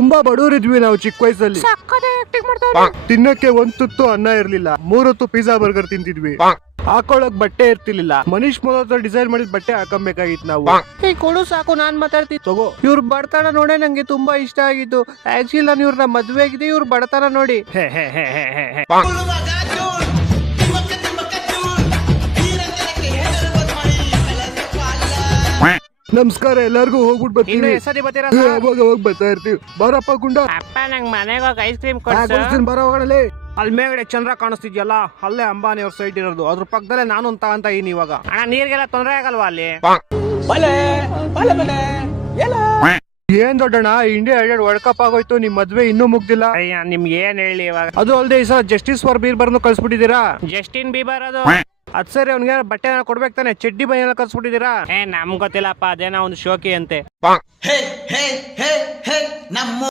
ತುಂಬಾ ಬಡವರಿದ್ವಿ ನಾವು ಚಿಕ್ಕ ವಯಸ್ಸಲ್ಲಿ. ತಿನ್ನಕ್ಕೆ ಒಂದ್ ತುತ್ತು ಅನ್ನ ಇರ್ಲಿಲ್ಲ, 3 ಹೊತ್ತು ಪಿಜ್ಜಾ ಬರ್ಗರ್ ತಿಂತಿದ್ವಿ. ಹಾಕೊಳಕ್ ಬಟ್ಟೆ ಇರ್ತಿರ್ಲಿಲ್ಲ, ಮನೀಶ್ ಮೊದಲ ಡಿಸೈನ್ ಮಾಡಿದ ಬಟ್ಟೆ ಹಾಕೊಬೇಕಾಗಿತ್ತು ನಾವು. ಕೊಡು ಸಾಕು, ನಾನ್ ಮಾತಾಡ್ತೀನಿ ತಗೋ. ಇವ್ರ ಬಡತನ ನೋಡೇ ನಂಗೆ ತುಂಬಾ ಇಷ್ಟ ಆಗಿತ್ತು. ಆಕ್ಚುಲಿ ನಾನು ಇವ್ರನ್ನ ಮದ್ವೆ ಆಗಿದೆ, ಇವ್ರ ಬಡತನ ನೋಡಿ. ನಮಸ್ಕಾರ, ಎಲ್ಲಾರ್ಗು ಹೋಗ್ಬಿಟ್ಟು ಬರ್ತೀನಿ. ಹೋಗ್ ಬರ್ತಾ ಇರ್ತೀವಿ. ಬರಪ್ಪ ಗುಂಡ. ಅಪ್ಪ ನಂಗ್ ಮನೆಗೆ ಹೋಗಿ ಐಸ್ ಕ್ರೀಮ್ ಕೊಡ್ತೀನಿ, ಬರೋ ಹೋಗಣಲೇ. ಅಲ್ಲಿ ಮೇಲ್ಗಡೆ ಚಂದ್ರ ಕಾಣಿಸ್ತಿದ್ಯಲ್ಲ, ಅಲ್ಲೇ ಅಂಬಾನಿ ಅವ್ರ ಸೈಟ್ ಇರೋದು. ಅದ್ರ ಪಕ್ಕದಲ್ಲೇ ನಾನು ಅಂತ ಇದೀನಿ ಇವಾಗ. ಅಣ್ಣ ನೀರ್ಗೆಲ್ಲ ತೊಂದರೆ ಆಗಲ್ವಾ ಅಲ್ಲಿ? ಏನ್ ದೊಡ್ಡಣ್ಣ, ಇಂಡಿಯಾ ವರ್ಲ್ಡ್ ಕಪ್ ಆಗೋಯ್ತು, ನಿಮ್ ಮದ್ವೆ ಇನ್ನೂ ಮುಗ್ದಿಲ್ಲ. ಅಯ್ಯ ನಿಮ್ಗೆ ಏನ್ ಹೇಳಿ ಇವಾಗ. ಅದು ಅಲ್ದೆ ಈ ಸಲ ಜಸ್ಟಿಸ್ ಫಾರ್ ಬೀರ್ಬರ್ನು ಕಳ್ಸ್ಬಿಟ್ಟಿದ್ದೀರಾ. ಜಸ್ಟಿನ್ ಬೀಬರ್ ಅದು. ಅದ್ ಸರಿ, ಅವ್ನಿಗೆ ಬಟ್ಟೆ ಕೊಡ್ಬೇಕು ತಾನೆ, ಚಡ್ಡಿ ಬೈಯೆಲ್ಲ ಕಳ್ಸ್ಬಿಟ್ಟಿದ್ದೀರಾ. ನಮ್ಗ್ ಗೊತ್ತಿಲ್ಲಪ್ಪ, ಅದೇನೋ ಒಂದು ಶೋಕಿ ಅಂತೆ.